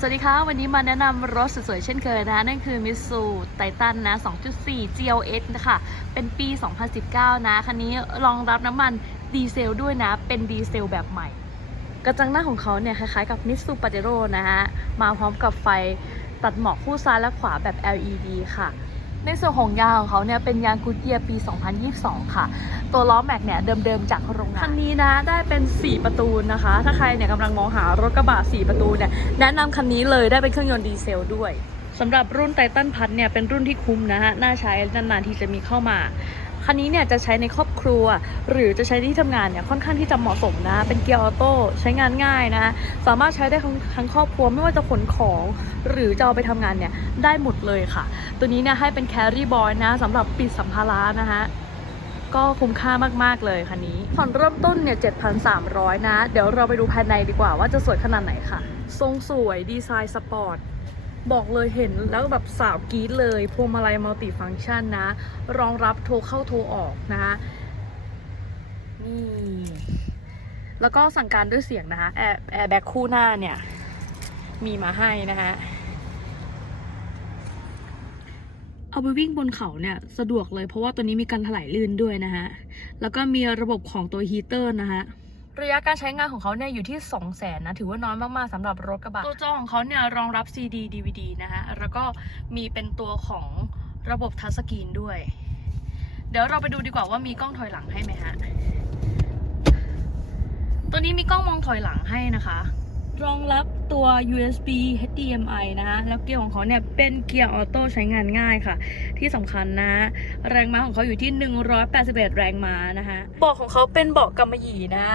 สวัสดีค่ะ วันนี้มาแนะนำรถสวยๆ เช่นเคยนะนั่นคือมิสูไททันนะ 2.4 GLX นะคะ เป็นปี 2019 นะ คันนี้รองรับน้ำมันดีเซลด้วยนะ เป็นดีเซลแบบใหม่ กระจังหน้าของเขาเนี่ย คล้ายๆกับมิสูปาเจโร่นะฮะ มาพร้อมกับไฟตัดหมอกคู่ซ้ายและขวาแบบ LED ค่ะ ในส่วนของยางของเขาเนี่ยเป็นยางกูดเยียร์ปี 2022 ค่ะ ตัวล้อแม็กเนี่ยเดิมๆจากโรงงานคันนี้นะได้เป็น 4 ประตูนะคะ ถ้าใครเนี่ยกำลังมองหารถกระบะ 4 ประตูเนี่ยแนะนำคันนี้เลยได้เป็นเครื่องยนต์ดีเซลด้วยสำหรับรุ่นไททันพัทเนี่ยเป็นรุ่นที่คุ้มนะฮะ น่าใช้นานๆทีจะมีเข้ามา คันนี้เนี่ยจะใช้ในครอบครัว หรือจะใช้ที่ทำงานเนี่ยค่อนข้างที่จะเหมาะสมนะ เป็นเกียร์ออโต้ใช้งานง่ายนะ สามารถใช้ได้ทั้งทั้งครอบครัวไม่ว่าจะขนของ หรือจะเอาไปทำงานเนี่ยได้หมดเลยค่ะ ตัวนี้เนี่ยให้เป็นแครี่บอยนะสำหรับปิดสัมภาระนะฮะก็คุ้มค่ามาก ๆ เลยคันนี้ผ่อนเริ่มต้นเนี่ย 7,300 นะ เดี๋ยวเราไปดูภายในดีกว่าว่าจะสวยขนาดไหนค่ะ ทรงสวยดีไซน์สปอร์ต บอกเลยเห็นแล้วแบบสาวกรีดเลยพวงมาลัยมัลติฟังก์ชันนะ รองรับโทรเข้าโทรออกนะคะนี่แล้วก็สั่งการด้วยเสียงนะคะแอร์แอร์แบ็คคู่หน้าเนี่ย มีมาให้นะคะเอาไปวิ่งบนเขาเนี่ยสะดวกเลยเพราะว่าตัวนี้มีการถลายลื่นด้วยนะฮะ แล้วก็มีระบบของตัวฮีเตอร์นะฮะ ระยะการใช้งานของเขาเนี่ยอยู่ที่ 2 0 0แสนนะ ถือว่าน้อยมาก ๆสำหรับรถกระบะ ตัวจอของเขาเนี่ยรองรับ CD DVD นะฮะแล้วก็มีเป็นตัวของระบบทัชสกรีนด้วย เดี๋ยวเราไปดูดีกว่าว่ามีกล้องถอยหลังให้ไหมฮะ ตัวนี้มีกล้องมองถอยหลังให้นะคะ รองรับตัว USB HDMI นะคะแล้วเกียร์ของเขาเนี่ยเป็นเกียร์ออโต้ใช้งานง่ายค่ะ ที่สำคัญนะ แรงม้าของเขาอยู่ที่ 181 แรงม้านะคะเบาะของเขาเป็นเบาะกำมะหยี่นะ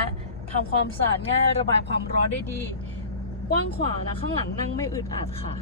ทำความสะอาดง่ายระบายความร้อนได้ดีกว้างขวางนะข้างหลังนั่งไม่อึดอัดค่ะ